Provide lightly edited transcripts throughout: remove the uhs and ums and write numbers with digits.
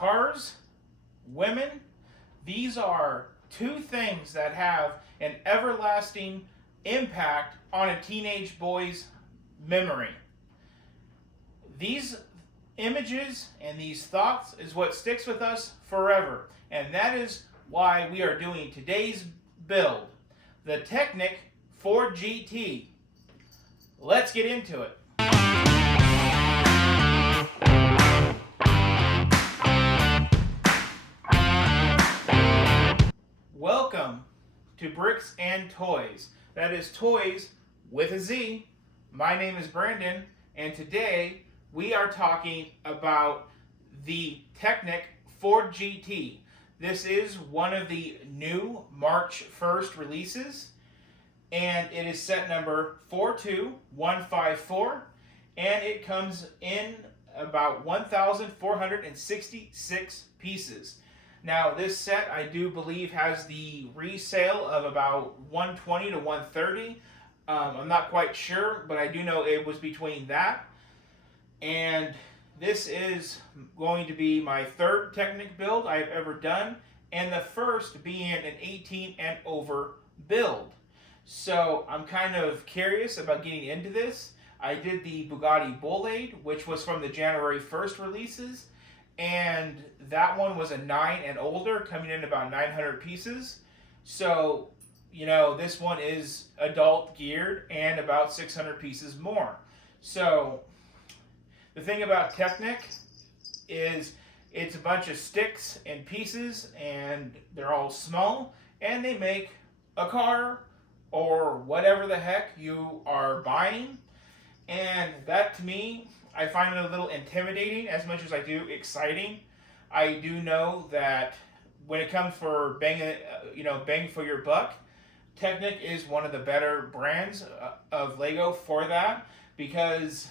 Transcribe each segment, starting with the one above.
cars, women, these are two things that have an everlasting impact on a teenage boy's memory. These images and these thoughts is what sticks with us forever. And that is why we are doing today's build, the Technic 4GT. Let's get into it. Welcome to Bricks and Toys. That is toys with a Z. My name is Brandon, and today we are talking about the Technic 4GT. This is one of the new March 1st releases, and it is set number 42154, and it comes in about 1,466 pieces. Now, this set, I do believe, has the resale of about 120 to 130. I'm not quite sure, but I do know it was between that. And this is going to be my third Technic build I've ever done, and the first being an 18 and over build. So I'm kind of curious about getting into this. I did the Bugatti Bolide, which was from the January 1st releases, and that one was a 9 and older, coming in about 900 pieces. So, you know, this one is adult geared and about 600 pieces more. So, the thing about Technic is it's a bunch of sticks and pieces, and they're all small, and they make a car or whatever the heck you are buying. And that, to me, I find it a little intimidating as much as I do exciting. I do know that when it comes for bang for your buck, Technic is one of the better brands of Lego for that, because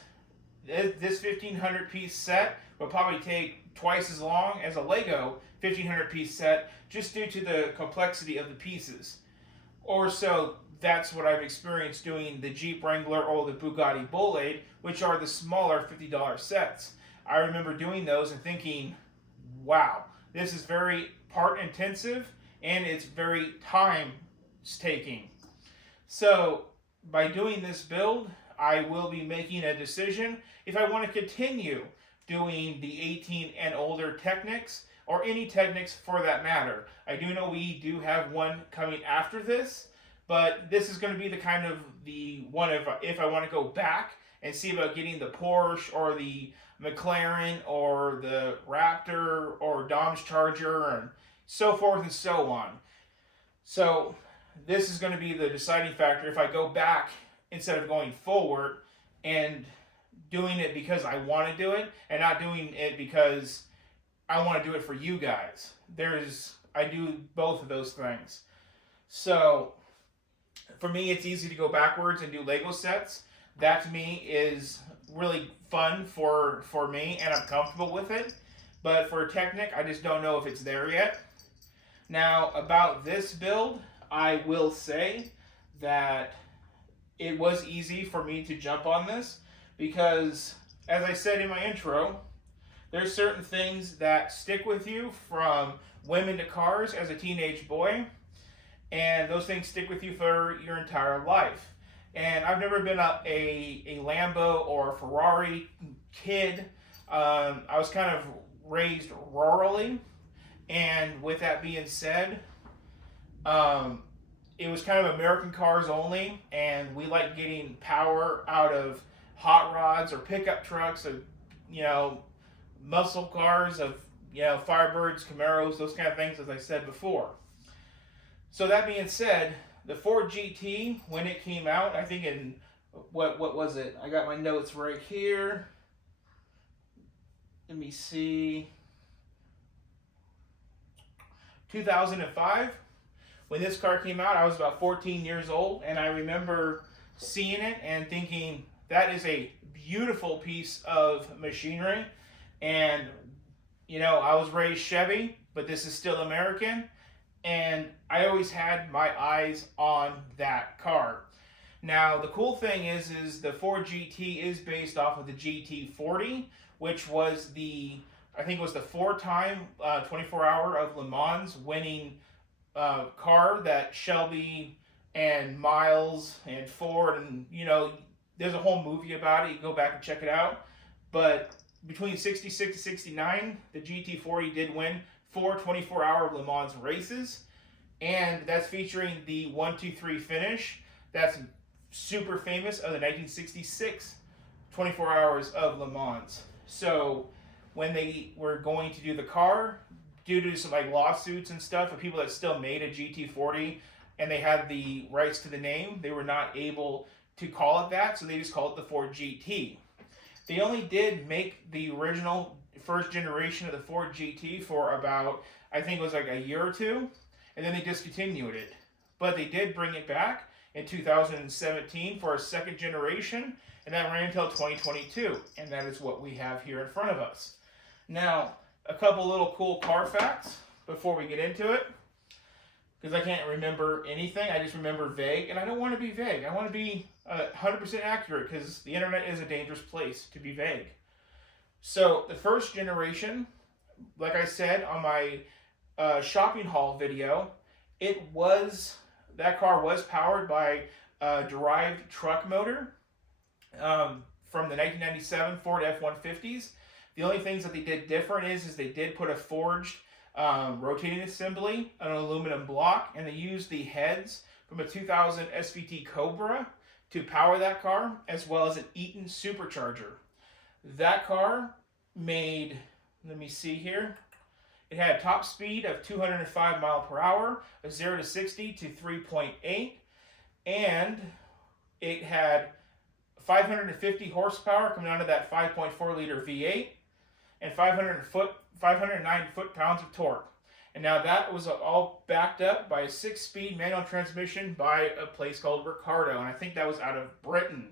this 1,500 piece set will probably take twice as long as a Lego 1,500 piece set, just due to the complexity of the pieces. Or so that's what I've experienced doing the Jeep Wrangler or the Bugatti Bolide, which are the smaller $50 sets. I remember doing those and thinking, wow, this is very part intensive and it's very time taking. So by doing this build, I will be making a decision if I want to continue doing the 18 and older Technics, or any Technics for that matter. I do know we do have one coming after this, but this is going to be the kind of the one if I want to go back and see about getting the Porsche or the McLaren or the Raptor or Dom's Charger and so forth and so on. So this is going to be the deciding factor if I go back instead of going forward and doing it because I want to do it and not doing it because I want to do it for you guys. I do both of those things. So for me, it's easy to go backwards and do Lego sets. That to me is really fun for me, and I'm comfortable with it. But for Technic, I just don't know if it's there yet. Now, about this build, I will say that it was easy for me to jump on this because, as I said in my intro, there's certain things that stick with you from women to cars as a teenage boy, and those things stick with you for your entire life. And I've never been a Lambo or a Ferrari kid. I was kind of raised rurally, and with that being said, it was kind of American cars only, and we like getting power out of hot rods or pickup trucks, or muscle cars of Firebirds, Camaros, those kind of things, as I said before. So that being said, the 4GT, when it came out, I think in what was it? I got my notes right here. Let me see. 2005. When this car came out, I was about 14 years old, and I remember seeing it and thinking, that is a beautiful piece of machinery. And, I was raised Chevy, but this is still American, and I always had my eyes on that car. Now, the cool thing is the 4GT is based off of the GT40, which was the I think it was the 4-time 24-hour of Le Mans winning car that Shelby and Miles and Ford, and there's a whole movie about it. You can go back and check it out. But between 66 and 69, the GT40 did win 4 24-hour Le Mans races, and that's featuring the 1-2-3 finish. That's super famous of the 1966 24 hours of Le Mans. So when they were going to do the car, due to some lawsuits and stuff of people that still made a GT40 and they had the rights to the name, they were not able to call it that, so they just called it the Ford GT. They only did make the original first generation of the Ford GT for about, I think it was a year or two, and then they discontinued it. But they did bring it back in 2017 for a second generation, and that ran until 2022, and that is what we have here in front of us. Now, a couple little cool car facts before we get into it, because I can't remember anything. I just remember vague, and I don't want to be vague. I want to be 100% accurate, because the internet is a dangerous place to be vague. So the first generation, like I said on my shopping haul video, that car was powered by a derived truck motor from the 1997 Ford F-150s. The only things that they did different is they did put a forged rotating assembly, an aluminum block, and they used the heads from a 2000 SVT Cobra to power that car, as well as an Eaton supercharger. That car made, let me see here, it had a top speed of 205 miles per hour, a 0 to 60 to 3.8, and it had 550 horsepower coming out of that 5.4 liter V8, and 509 foot-pounds of torque. And now that was all backed up by a 6-speed manual transmission by a place called Ricardo, and I think that was out of Britain.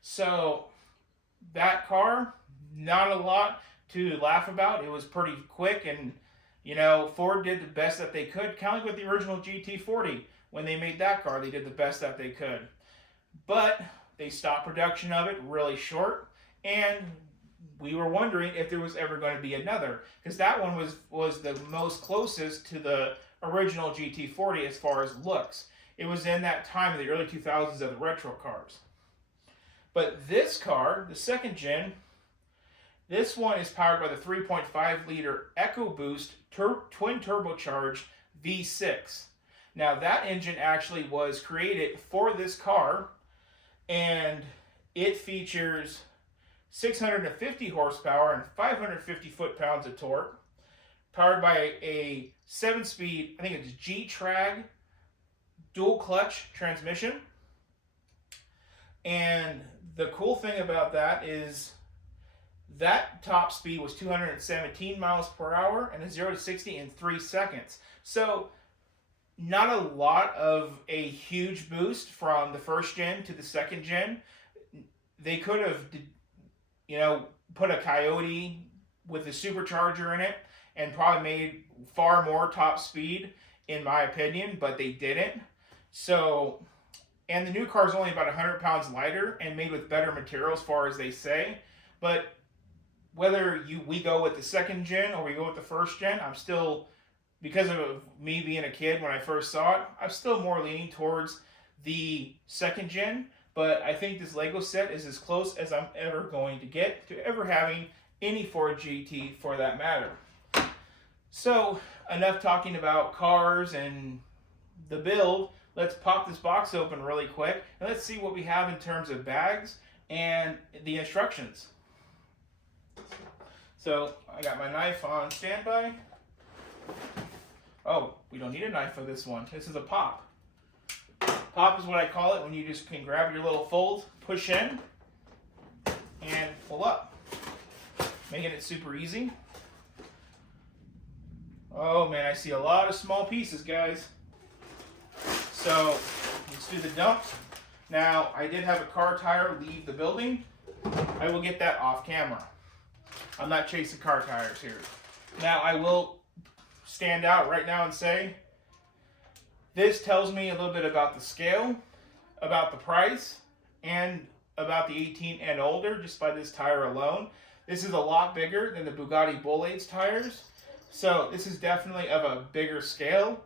So that car, not a lot to laugh about. It was pretty quick, and Ford did the best that they could, kind of like with the original GT40. When they made that car, they did the best that they could. But they stopped production of it really short, and we were wondering if there was ever going to be another, because that one was the most closest to the original GT40 as far as looks. It was in that time, in the early 2000s, of the retro cars. But this car, the second gen, this one is powered by the 3.5 liter EcoBoost twin turbocharged V6. Now that engine actually was created for this car, and it features 650 horsepower and 550 foot-pounds of torque, powered by a 7-speed, I think it's G-Trag dual-clutch transmission. And the cool thing about that is that top speed was 217 miles per hour and a 0 to 60 in 3 seconds. So not a lot of a huge boost from the first gen to the second gen. They could have put a Coyote with a supercharger in it and probably made far more top speed, in my opinion, but they didn't. So, and the new car is only about 100 pounds lighter and made with better materials, as far as they say. But whether we go with the second gen or we go with the first gen, I'm still, because of me being a kid when I first saw it, I'm still more leaning towards the second gen. But I think this Lego set is as close as I'm ever going to get to ever having any Ford GT, for that matter. So, enough talking about cars and the build. Let's pop this box open really quick, and let's see what we have in terms of bags and the instructions. So, I got my knife on standby. Oh, we don't need a knife for this one. This is a pop. Pop is what I call it, when you just can grab your little fold, push in, and pull up. Making it super easy. Oh man, I see a lot of small pieces, guys. So, let's do the dump. Now, I did have a car tire leave the building. I will get that off camera. I'm not chasing car tires here. Now, I will stand out right now and say, this tells me a little bit about the scale, about the price, and about the 18 and older, just by this tire alone. This is a lot bigger than the Bugatti Bolaids tires. So this is definitely of a bigger scale.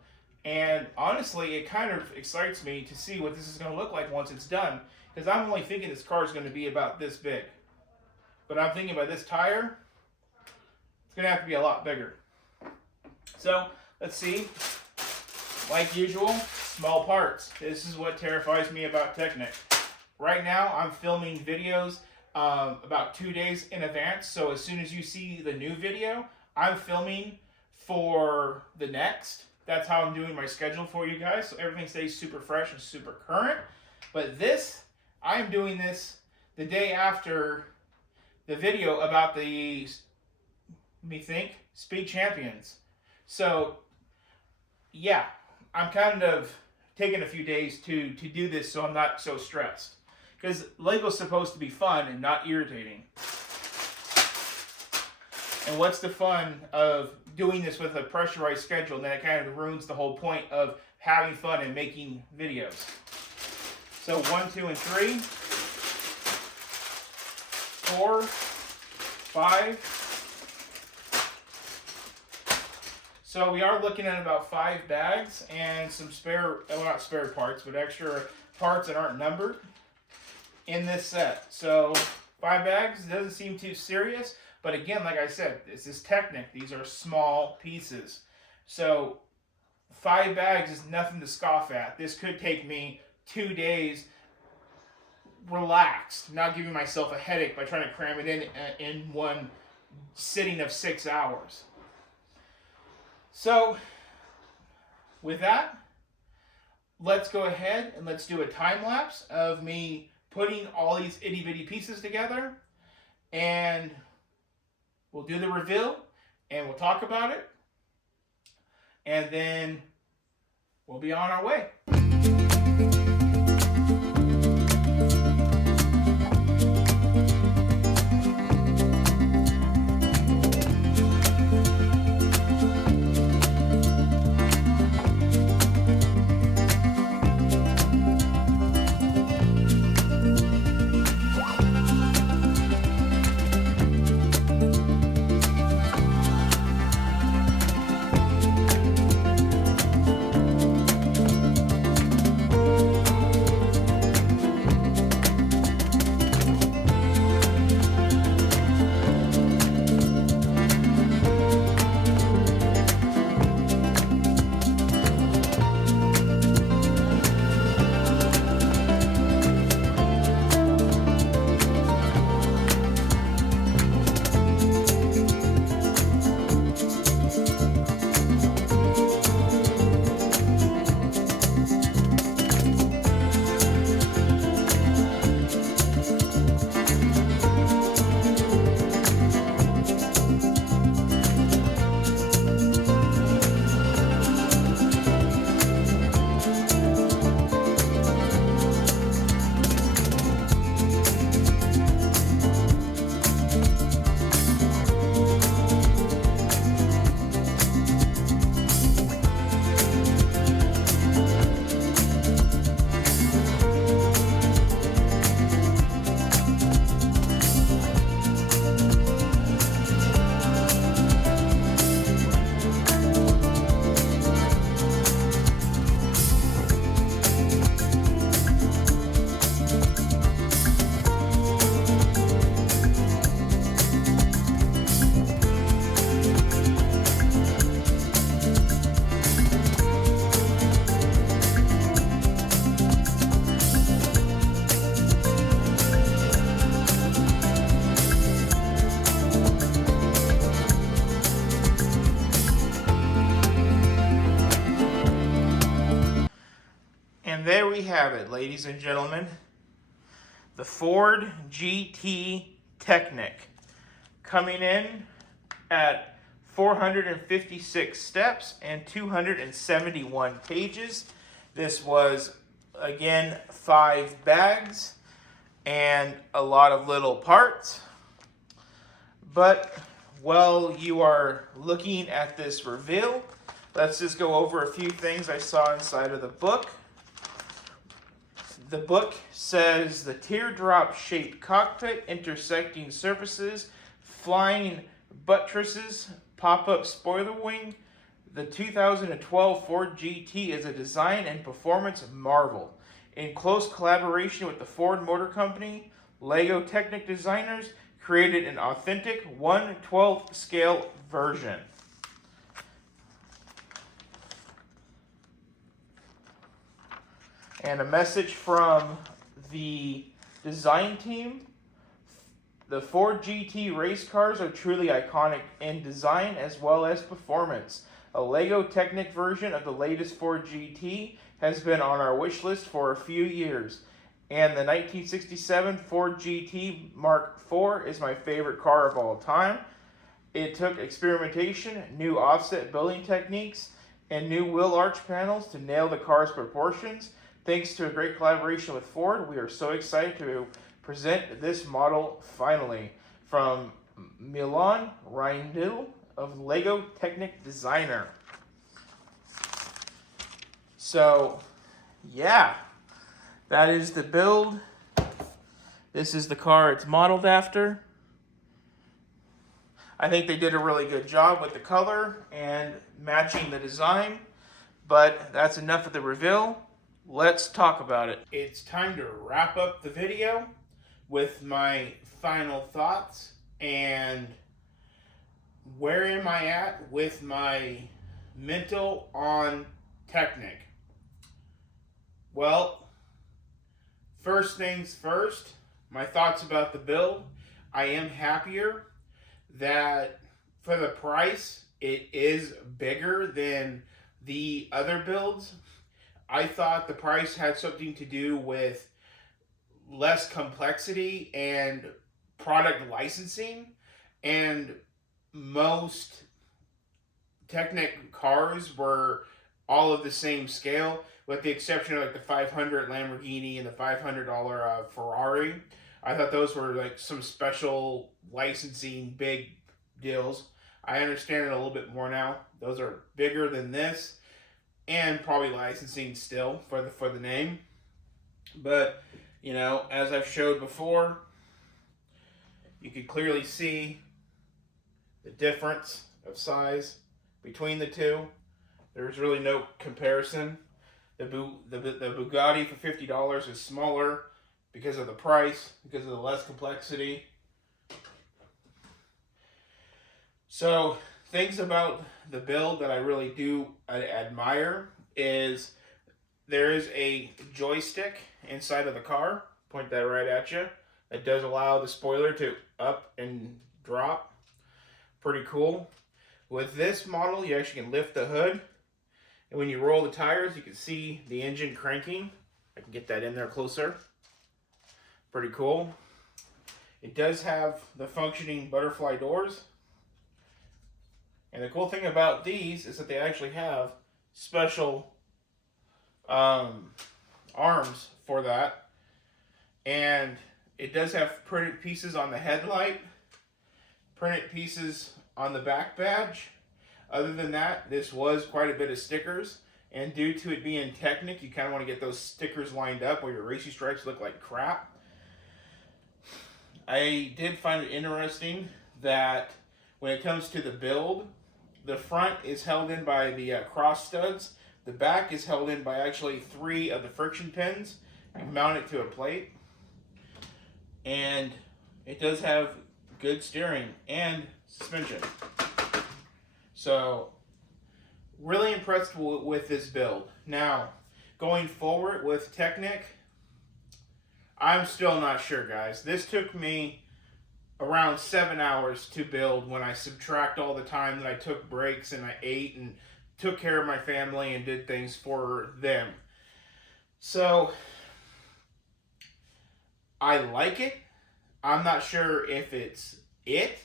And honestly, it kind of excites me to see what this is going to look like once it's done. Because I'm only thinking this car is going to be about this big. But I'm thinking by this tire, it's going to have to be a lot bigger. So, let's see. Like usual, small parts. This is what terrifies me about Technic. Right now, I'm filming videos about 2 days in advance. So as soon as you see the new video, I'm filming for the next. That's how I'm doing my schedule for you guys. So everything stays super fresh and super current. But this, I'm doing this the day after the video about the, Speed Champions. So, yeah, I'm kind of taking a few days to do this so I'm not so stressed. Because Lego's supposed to be fun and not irritating. And what's the fun of doing this with a pressurized schedule? And then it kind of ruins the whole point of having fun and making videos. So 1, 2, and 3, 4, 5. So we are looking at about 5 bags and some spare, well, not spare parts, but extra parts that aren't numbered in this set. So 5 bags doesn't seem too serious, but again, like I said, this is Technic. These are small pieces. So 5 bags is nothing to scoff at. This could take me 2 days relaxed, not giving myself a headache by trying to cram it in one sitting of 6 hours. So, with that, let's go ahead and let's do a time lapse of me putting all these itty bitty pieces together, and we'll do the reveal and we'll talk about it, and then we'll be on our way. There we have it, ladies and gentlemen. The Ford GT Technic coming in at 456 steps and 271 pages. This was, again, 5 bags and a lot of little parts. But while you are looking at this reveal, let's just go over a few things I saw inside of the book. The book says the teardrop-shaped cockpit intersecting surfaces flying buttresses, pop-up spoiler wing. The 2012 Ford GT is a design and performance marvel. In close collaboration with the Ford Motor Company, Lego Technic designers created an authentic 1/12 scale version. And a message from the design team. The Ford GT race cars are truly iconic in design as well as performance. A Lego Technic version of the latest Ford GT has been on our wish list for a few years. And the 1967 Ford GT Mark IV is my favorite car of all time. It took experimentation, new offset building techniques, and new wheel arch panels to nail the car's proportions. Thanks to a great collaboration with Ford, we are so excited to present this model finally. From Milan Reindl of Lego Technic Designer. So, yeah, that is the build. This is the car it's modeled after. I think they did a really good job with the color and matching the design, but that's enough of the reveal. Let's talk about it. It's time to wrap up the video with my final thoughts and where am I at with my mental on Technic. Well, first things first, my thoughts about the build. I am happier that for the price, it is bigger than the other builds. I thought the price had something to do with less complexity and product licensing, and most Technic cars were all of the same scale, with the exception of like the 500 Lamborghini and the $500 Ferrari. I thought those were like some special licensing big deals. I understand it a little bit more now. Those are bigger than this, and probably licensing still for the name. But you know, as I've showed before, you can clearly see the difference of size between the two. There's really no comparison. The Bugatti for $50 is smaller because of the price, because of the less complexity. So, things about the build that I really do admire is there is a joystick inside of the car. Point that right at you. It does allow the spoiler to up and drop. Pretty cool. With this model, you actually can lift the hood. And when you roll the tires, you can see the engine cranking. I can get that in there closer. Pretty cool. It does have the functioning butterfly doors. And the cool thing about these is that they actually have special arms for that. And it does have printed pieces on the headlight, printed pieces on the back badge. Other than that, this was quite a bit of stickers. And due to it being Technic, you kind of want to get those stickers lined up where your racing stripes look like crap. I did find it interesting that when it comes to the build, the front is held in by the cross studs. The back is held in by actually 3 of the friction pins. You mount it to a plate. And it does have good steering and suspension. So, really impressed with this build. Now, going forward with Technic, I'm still not sure, guys. This took me around 7 hours to build when I subtract all the time that I took breaks and I ate and took care of my family and did things for them. So, I like it. I'm not sure if it's it.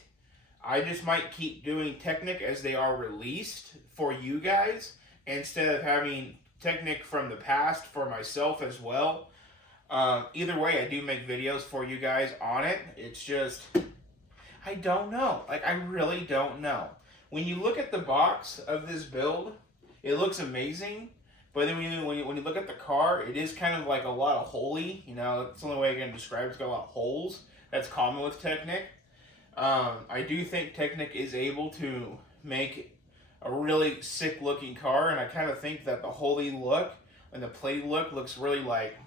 I just might keep doing Technic as they are released for you guys instead of having Technic from the past for myself as well. Either way, I do make videos for you guys on it. It's just, I don't know. Like, I really don't know. When you look at the box of this build, it looks amazing. But then when you look at the car, it is kind of like a lot of holy. You know, that's the only way I can describe it. It's got a lot of holes. That's common with Technic. I do think Technic is able to make a really sick looking car, and I kind of think that the holy look and the plate look looks really like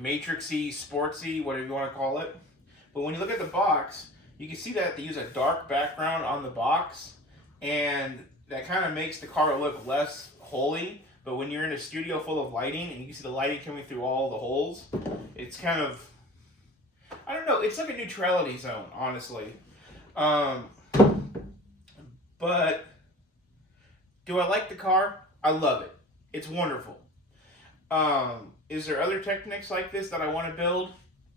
matrixy, sportsy, whatever you want to call it. But when you look at the box, you can see that they use a dark background on the box, and that kind of makes the car look less holy. But when you're in a studio full of lighting and you can see the lighting coming through all the holes, it's kind of, I don't know, it's like a neutrality zone, honestly. But do I like the car? I love it. It's wonderful. Is there other Technics like this that I want to build?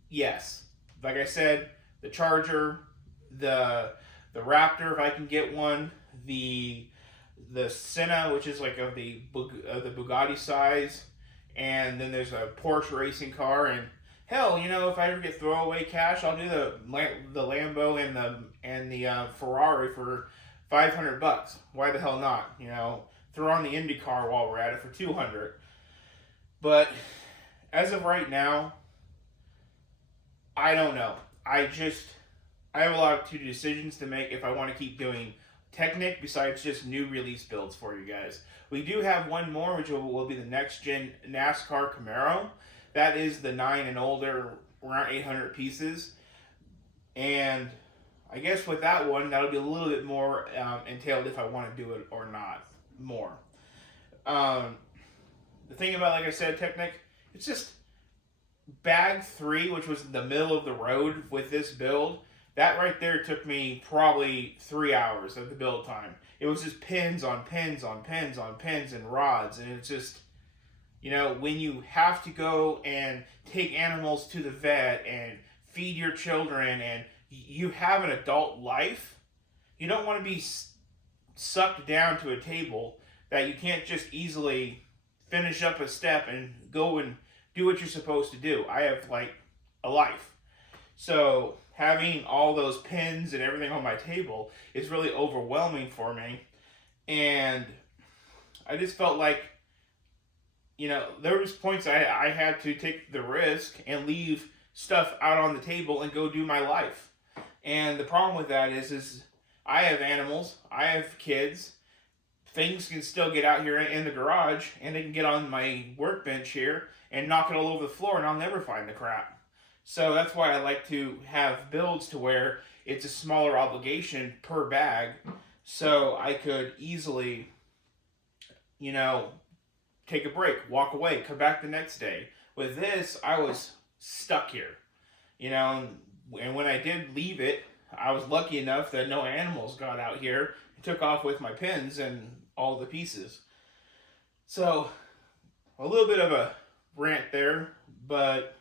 Yes. Like I said, the Charger, the Raptor, if I can get one, the Senna, which is like of the Bugatti size, and then there's a Porsche racing car, and hell, you know, if I ever get throwaway cash, I'll do the Lambo and the Ferrari for $500. Why the hell not? You know, throw on the Indy car while we're at it for $200. But as of right now, I don't know. I have a lot of decisions to make if I want to keep doing Technic besides just new release builds for you guys. We do have one more, which will be the next gen NASCAR Camaro. That is the 9 and older, around 800 pieces. And I guess with that one, that'll be a little bit more entailed if I want to do it or not more. The thing about, like I said, Technic, it's just bag 3, which was the middle of the road with this build. That right there took me probably 3 hours of the build time. It was just pins on pins on pins on pins and rods. And it's just, you know, when you have to go and take animals to the vet and feed your children and you have an adult life, you don't want to be sucked down to a table that you can't just easily finish up a step and go and do what you're supposed to do. I have like a life. So having all those pins and everything on my table is really overwhelming for me. And I just felt like, you know, there was points I had to take the risk and leave stuff out on the table and go do my life. And the problem with that is I have animals, I have kids, things can still get out here in the garage and they can get on my workbench here and knock it all over the floor and I'll never find the crap. So that's why I like to have builds to where it's a smaller obligation per bag, so I could easily, you know, take a break, walk away, come back the next day. With this, I was stuck here, you know, and when I did leave it, I was lucky enough that no animals got out here and took off with my pins and all the pieces. So, a little bit of a rant there, but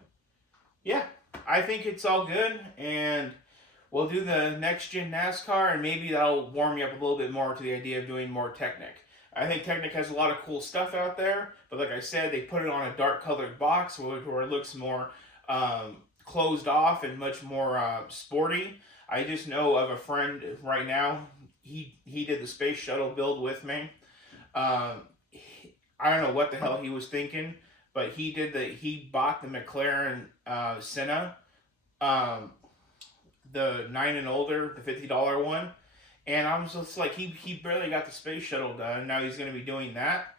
yeah, I think it's all good, and we'll do the next gen NASCAR, and maybe that'll warm me up a little bit more to the idea of doing more Technic. I think Technic has a lot of cool stuff out there, but like I said, they put it on a dark colored box where it looks more closed off and much more sporty. I just know of a friend right now, he did the space shuttle build with me. I don't know what the hell he was thinking, but he bought the McLaren Senna, the 9 and older, the $50 one, and I was just like, he barely got the space shuttle done. Now he's going to be doing that.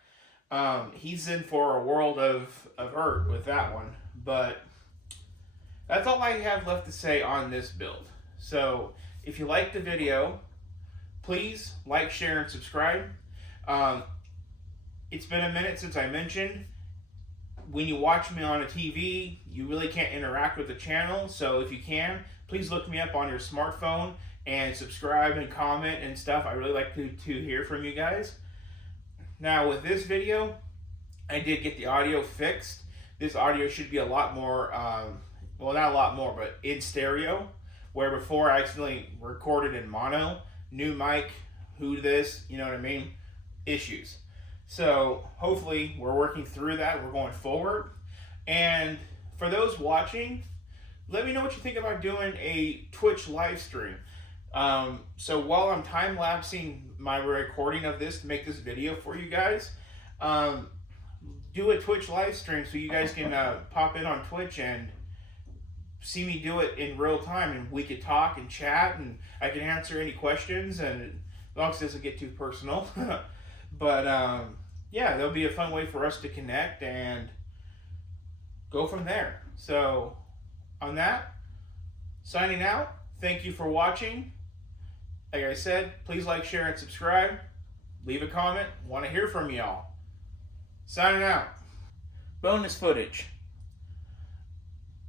He's in for a world of hurt with that one, but that's all I have left to say on this build. So if you liked the video, please like, share, and subscribe. It's been a minute since I mentioned, when you watch me on a TV, you really can't interact with the channel. So if you can, please look me up on your smartphone and subscribe and comment and stuff. I really like to hear from you guys. Now with this video, I did get the audio fixed. This audio should be a lot more, well, not a lot more, but in stereo, where before I accidentally recorded in mono. New mic, who this, you know what I mean? Issues. So hopefully we're working through that. We're going forward. And for those watching, let me know what you think about doing a Twitch live stream. So while I'm time-lapsing my recording of this to make this video for you guys, do a Twitch live stream so you guys can pop in on Twitch and see me do it in real time, and we could talk and chat, and I can answer any questions, and as long as it doesn't get too personal. But yeah, there'll be a fun way for us to connect and go from there. So on that, signing out. Thank you for watching. Like I said, please like, share, and subscribe. Leave a comment. Want to hear from y'all. Signing out. Bonus footage.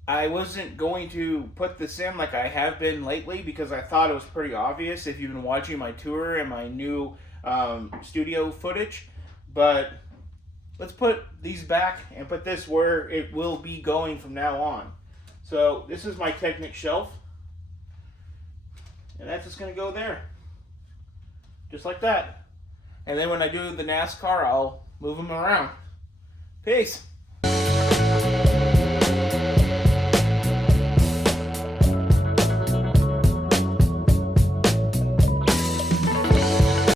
I wasn't going to put this in like I have been lately because I thought it was pretty obvious if you've been watching my tour and my new studio footage. But let's put these back and put this where it will be going from now on. So this is my Technic shelf. And that's just going to go there. Just like that. And then when I do the NASCAR, I'll move them around. Peace.